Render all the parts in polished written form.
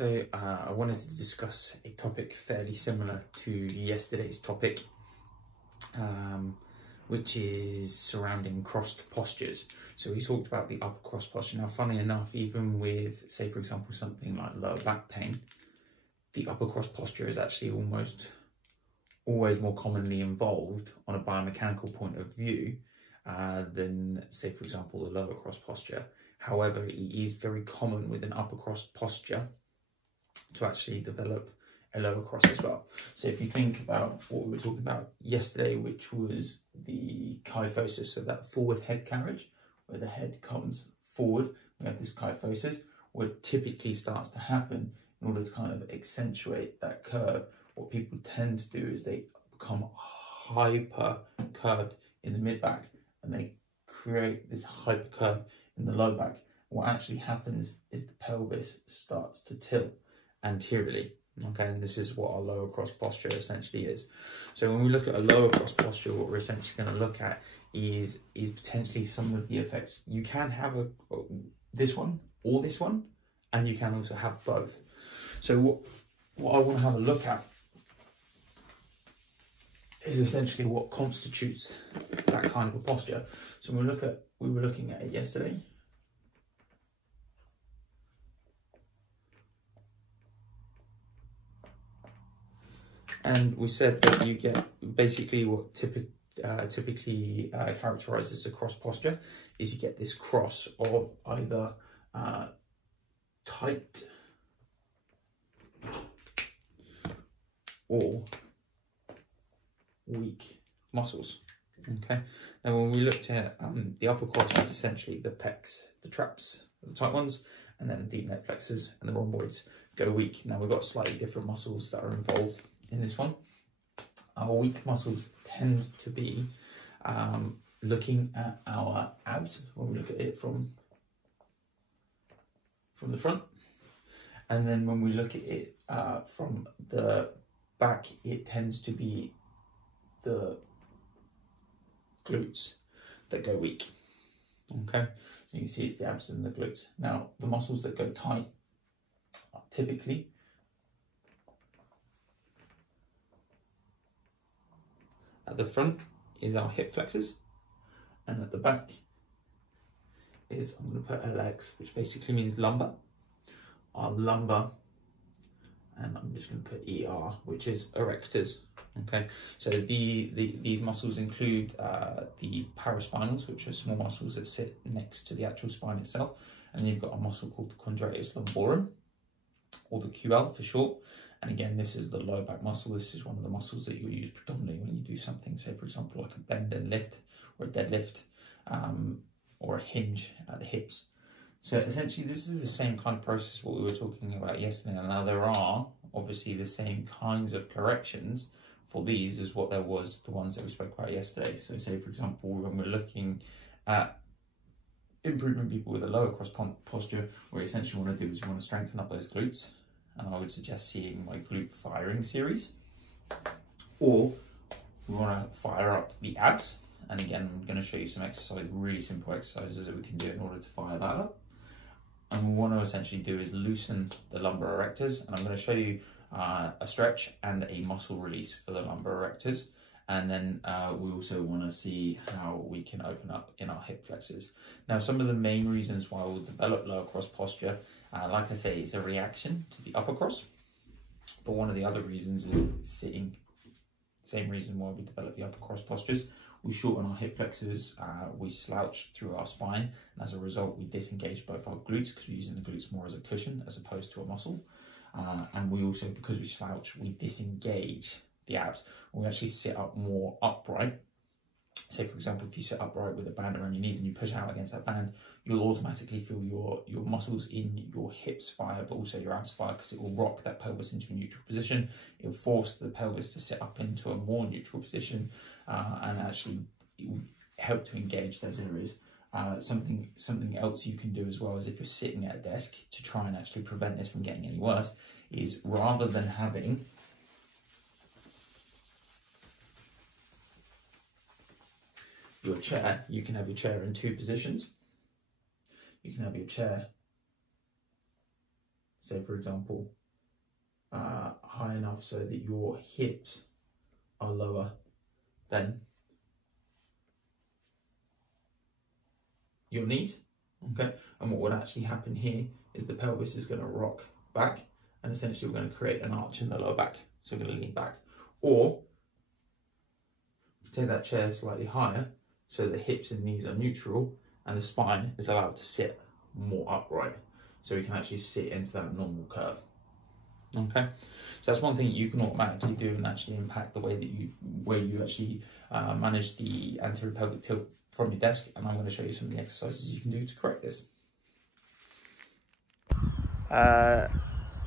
I wanted to discuss a topic fairly similar to yesterday's topic, which is surrounding crossed postures. So we talked about the upper cross posture. Now, funny enough, even with, say, for example, something like lower back pain, the upper cross posture is actually almost always more commonly involved on a biomechanical point of view than, say, for example, the lower cross posture. However, it is very common with an upper cross posture to actually develop a lower cross as well. So if you think about what we were talking about yesterday, which was the kyphosis, so that forward head carriage, where the head comes forward, we have this kyphosis. What typically starts to happen in order to kind of accentuate that curve, what people tend to do is they become hyper curved in the mid back and they create this hyper curve in the low back. What actually happens is the pelvis starts to tilt anteriorly. Okay, and this is what our lower cross posture essentially is. So when we look at a lower cross posture, what we're essentially going to look at is potentially some of the effects. You can have this one or this one, and you can also have both. So what I want to have a look at is essentially what constitutes that kind of a posture. So we were looking at it yesterday. And we said that you get basically what typically characterizes a cross posture is you get this cross of either tight or weak muscles. Okay, now when we looked at the upper cross, is essentially the pecs, the traps, the tight ones, and then the deep neck flexors and the rhomboids go weak. Now we've got slightly different muscles that are involved in this one. Our weak muscles tend to be looking at our abs when we look at it from the front, and then when we look at it from the back, it tends to be the glutes that go weak. Okay, so you can see it's the abs and the glutes. Now the muscles that go tight are typically at the front is our hip flexors, and at the back is, I'm going to put LX, which basically means lumbar, our lumbar, and I'm just going to put ER, which is erectors. Okay, so these muscles include the paraspinals, which are small muscles that sit next to the actual spine itself, and you've got a muscle called the chondritis lumborum, or the QL for short. And again, this is the lower back muscle. This is one of the muscles that you'll use predominantly when you do something, say for example, like a bend and lift or a deadlift, or a hinge at the hips. So essentially, this is the same kind of process what we were talking about yesterday. And now there are obviously the same kinds of corrections for these as what there was the ones that we spoke about yesterday. So say for example, when we're looking at improving people with a lower cross posture, what we essentially want to do is we want to strengthen up those glutes. And I would suggest seeing my glute firing series, or we want to fire up the abs. And again, I'm going to show you some exercise, really simple exercises that we can do in order to fire that up. And we want to essentially do is loosen the lumbar erectors. And I'm going to show you a stretch and a muscle release for the lumbar erectors. And then we also want to see how we can open up in our hip flexors. Now, some of the main reasons why we'll develop lower cross posture, like I say, is a reaction to the upper cross. But one of the other reasons is sitting. Same reason why we develop the upper cross postures. We shorten our hip flexors, we slouch through our spine, and as a result, we disengage both our glutes because we're using the glutes more as a cushion as opposed to a muscle. And we also, because we slouch, we disengage the abs. We actually sit up more upright. Say for example, if you sit upright with a band around your knees and you push out against that band, you'll automatically feel your muscles in your hips fire, but also your abs fire, because it will rock that pelvis into a neutral position. It will force the pelvis to sit up into a more neutral position, and actually it will help to engage those areas. Something else you can do as well is, if you're sitting at a desk, to try and actually prevent this from getting any worse, is rather than having your chair, you can have your chair in two positions. You can have your chair say for example, high enough so that your hips are lower than your knees, okay? And what would actually happen here is the pelvis is going to rock back, and essentially we're going to create an arch in the lower back. So we're going to lean back. Or take that chair slightly higher so the hips and knees are neutral and the spine is allowed to sit more upright. So we can actually sit into that normal curve. Okay, so that's one thing you can automatically do and actually impact the way that you actually manage the anterior pelvic tilt from your desk. And I'm going to show you some of the exercises you can do to correct this.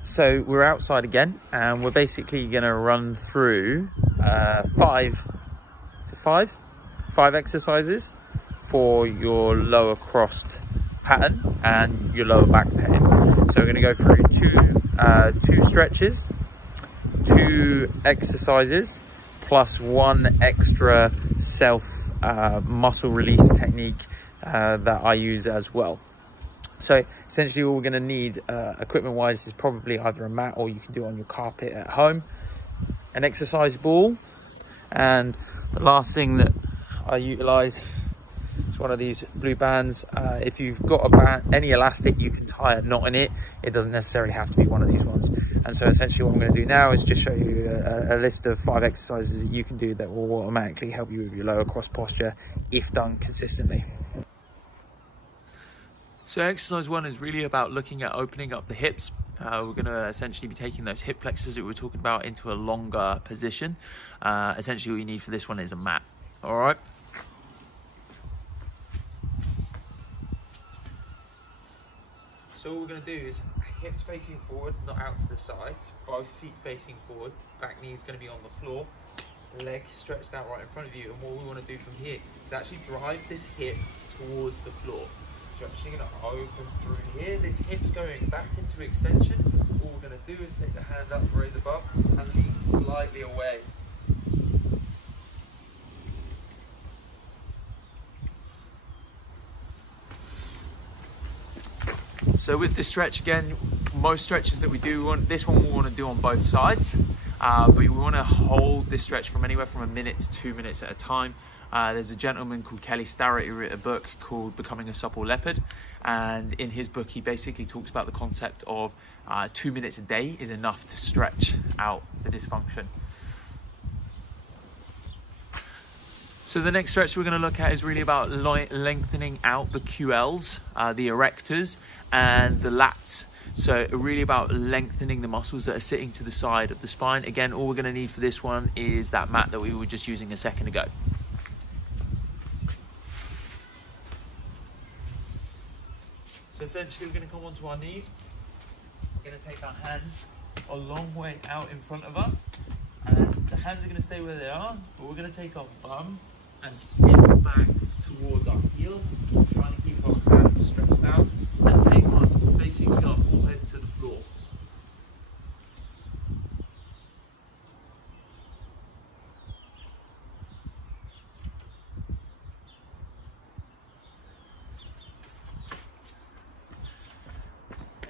So we're outside again, and we're basically going to run through five exercises for your lower crossed pattern and your lower back pain. So we're going to go through two stretches, 2 exercises, plus 1 extra self muscle release technique that I use as well. So essentially all we're going to need equipment wise is probably either a mat, or you can do it on your carpet at home, an exercise ball, and the last thing that I utilize is one of these blue bands. If you've got a band, any elastic, you can tie a knot in it. It doesn't necessarily have to be one of these ones. And so essentially what I'm going to do now is just show you a list of 5 exercises that you can do that will automatically help you with your lower cross posture if done consistently. So exercise 1 is really about looking at opening up the hips. We're going to essentially be taking those hip flexors that we were talking about into a longer position. Essentially what you need for this one is a mat. All right. So all we're going to do is hips facing forward, not out to the sides, both feet facing forward, back knee is going to be on the floor, leg stretched out right in front of you. And what we want to do from here is actually drive this hip towards the floor. So you're actually going to open through here. This hip's going back into extension. All we're going to do is take the hand up, raise above, and lean slightly away. So with this stretch, again, most stretches that we do, this one we want to do on both sides, but we want to hold this stretch from anywhere from 1 minute to 2 minutes at a time. There's a gentleman called Kelly Starrett who wrote a book called Becoming a Supple Leopard, and in his book he basically talks about the concept of 2 minutes a day is enough to stretch out the dysfunction. So the next stretch we're going to look at is really about lengthening out the QLs, the erectors and the lats. So really about lengthening the muscles that are sitting to the side of the spine. Again, all we're going to need for this one is that mat that we were just using a second ago. So essentially we're going to come onto our knees. We're going to take our hands a long way out in front of us. And the hands are going to stay where they are, but we're going to take our bum and sit back towards our heels, trying to keep our hands stretched out, and take us basically our forehead to the floor.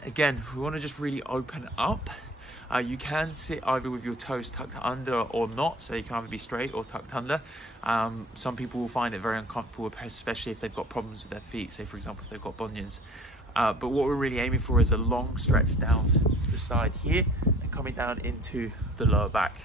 Again, we want to just really open up. You can sit either with your toes tucked under or not, so you can either be straight or tucked under. Some people will find it very uncomfortable, especially if they've got problems with their feet, say for example if they've got bunions. But what we're really aiming for is a long stretch down the side here and coming down into the lower back.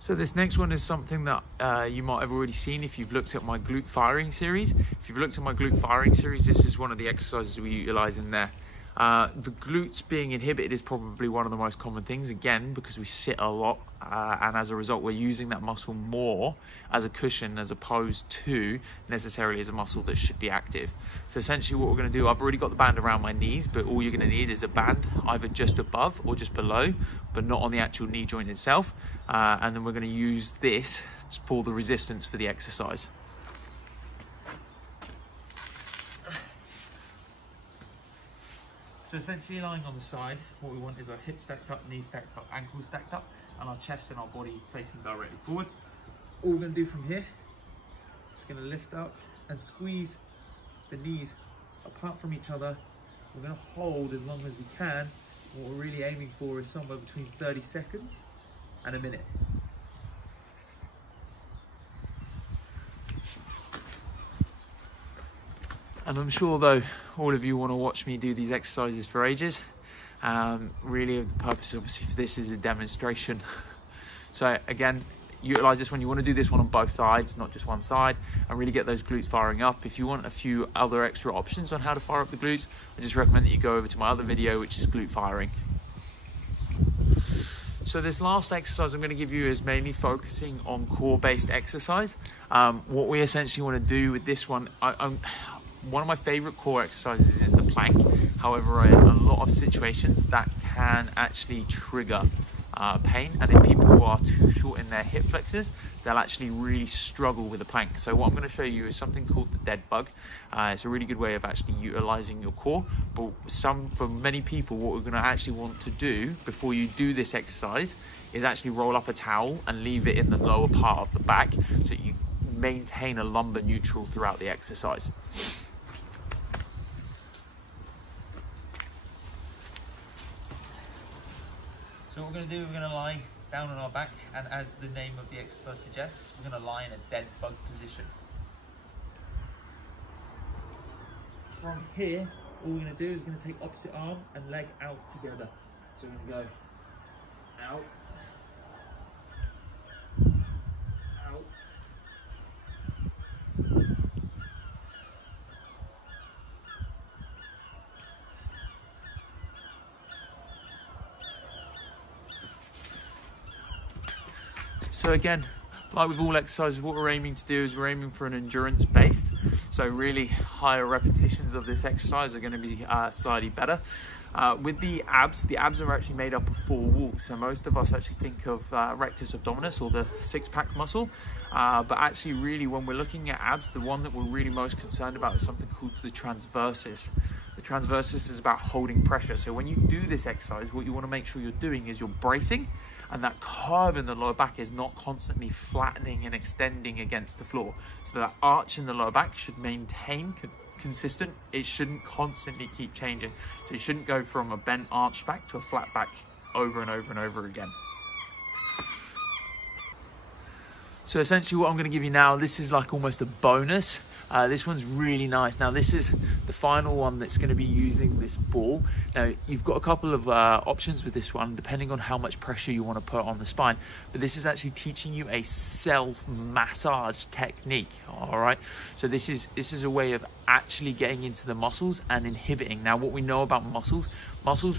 So this next one is something that you might have already seen if you've looked at my glute firing series. If you've looked at my glute firing series, this is one of the exercises we utilize in there. The glutes being inhibited is probably one of the most common things, again, because we sit a lot, and as a result we're using that muscle more as a cushion as opposed to necessarily as a muscle that should be active. So essentially what we're going to do, I've already got the band around my knees, but all you're going to need is a band either just above or just below, but not on the actual knee joint itself, and then we're going to use this for the resistance for the exercise. So essentially lying on the side, what we want is our hips stacked up, knees stacked up, ankles stacked up, and our chest and our body facing directly forward. All we're going to do from here is going to lift up and squeeze the knees apart from each other We're going to hold as long as we can. What we're really aiming for is somewhere between 30 seconds and a minute. And I'm sure though all of you want to watch me do these exercises for ages. Really the purpose obviously for this is a demonstration. So again, utilize this when you want to do this one on both sides, not just one side, and really get those glutes firing up. If you want a few other extra options on how to fire up the glutes, I just recommend that you go over to my other video, which is glute firing. So this last exercise I'm going to give you is mainly focusing on core-based exercise. What we essentially want to do with this one, one of my favorite core exercises is the plank. However, in a lot of situations that can actually trigger pain, and if people are too short in their hip flexors, they'll actually really struggle with the plank. So what I'm going to show you is something called the dead bug. It's a really good way of actually utilizing your core, but for many people, what we're going to actually want to do before you do this exercise is actually roll up a towel and leave it in the lower part of the back so you maintain a lumbar neutral throughout the exercise. So what we're going to do, we're going to lie down on our back, and as the name of the exercise suggests, we're going to lie in a dead bug position. From here, all we're going to do is we're going to take opposite arm and leg out together. So we're going to go out, out, so again, like with all exercises, what we're aiming to do is we're aiming for an endurance based. So really higher repetitions of this exercise are going to be slightly better. With the abs are actually made up of 4 walls. So most of us actually think of rectus abdominis, or the six-pack muscle. But actually really when we're looking at abs, the one that we're really most concerned about is something called the transversus. The transversus is about holding pressure. So when you do this exercise, what you want to make sure you're doing is you're bracing, and that curve in the lower back is not constantly flattening and extending against the floor. So that arch in the lower back should maintain consistent. It shouldn't constantly keep changing. So you shouldn't go from a bent arch back to a flat back over and over and over again. So essentially what I'm going to give you now, this is like almost a bonus. This one's really nice. Now this is the final one that's going to be using this ball. Now you've got a couple of options with this one depending on how much pressure you want to put on the spine, but this is actually teaching you a self massage technique. All right, so this is a way of actually getting into the muscles and inhibiting. Now what we know about muscles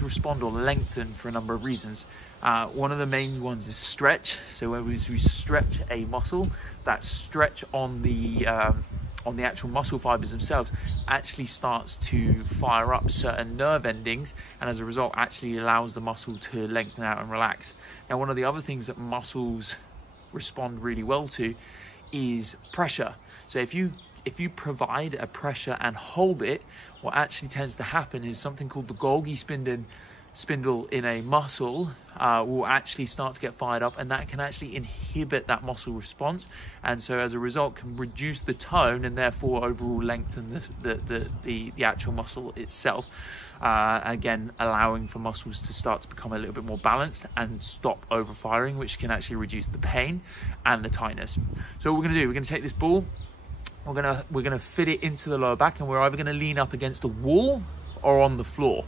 respond or lengthen for a number of reasons. One of the main ones is stretch. So when we stretch a muscle, that stretch on the actual muscle fibers themselves actually starts to fire up certain nerve endings, and as a result actually allows the muscle to lengthen out and relax. Now one of the other things that muscles respond really well to is pressure. So if you provide a pressure and hold it, what actually tends to happen is something called the Golgi spindle in a muscle will actually start to get fired up, and that can actually inhibit that muscle response, and so as a result can reduce the tone and therefore overall lengthen the actual muscle itself, again allowing for muscles to start to become a little bit more balanced and stop overfiring, which can actually reduce the pain and the tightness. So what we're going to do, we're going to take this ball, we're going to fit it into the lower back, and we're either going to lean up against a wall or on the floor.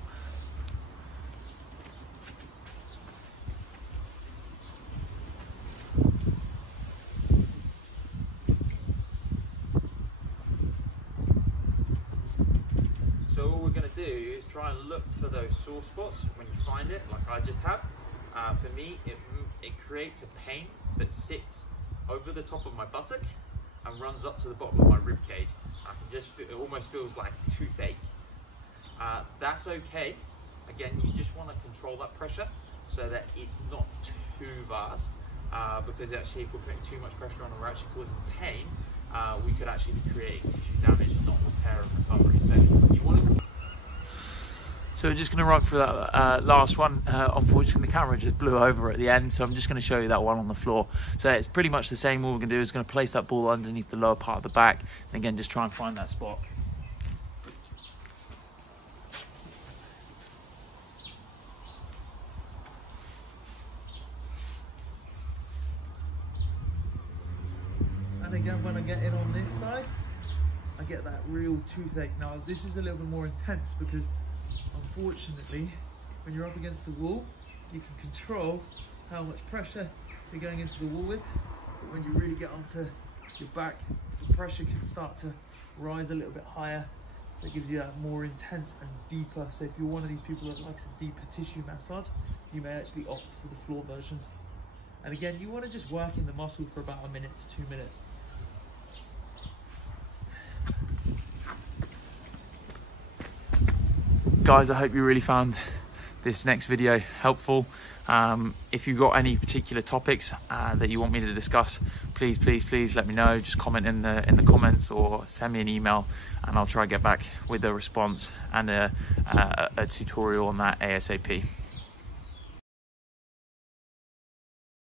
Try and look for those sore spots when you find it, like I just have. For me, it creates a pain that sits over the top of my buttock and runs up to the bottom of my rib cage. It almost feels like toothache. That's okay. Again, you just want to control that pressure so that it's not too vast, because actually if we're putting too much pressure on and we're actually causing pain, we could actually be creating tissue damage, not repair and recovery. So you want to. So we're just going to run through that last one. Unfortunately, the camera just blew over at the end, so I'm just going to show you that one on the floor. So it's pretty much the same. All we're going to do is going to place that ball underneath the lower part of the back, and again, just try and find that spot. I get that real toothache. Now this is a little bit more intense because unfortunately when you're up against the wall you can control how much pressure you're going into the wall with, but when you really get onto your back, the pressure can start to rise a little bit higher, so it gives you that more intense and deeper. So if you're one of these people that likes a deeper tissue massage, you may actually opt for the floor version. And again, you want to just work in the muscle for about 1 minute to 2 minutes. Guys, I hope you really found this next video helpful. If you've got any particular topics that you want me to discuss, please let me know. Just comment in the comments or send me an email and I'll try to get back with a response and a tutorial on that ASAP.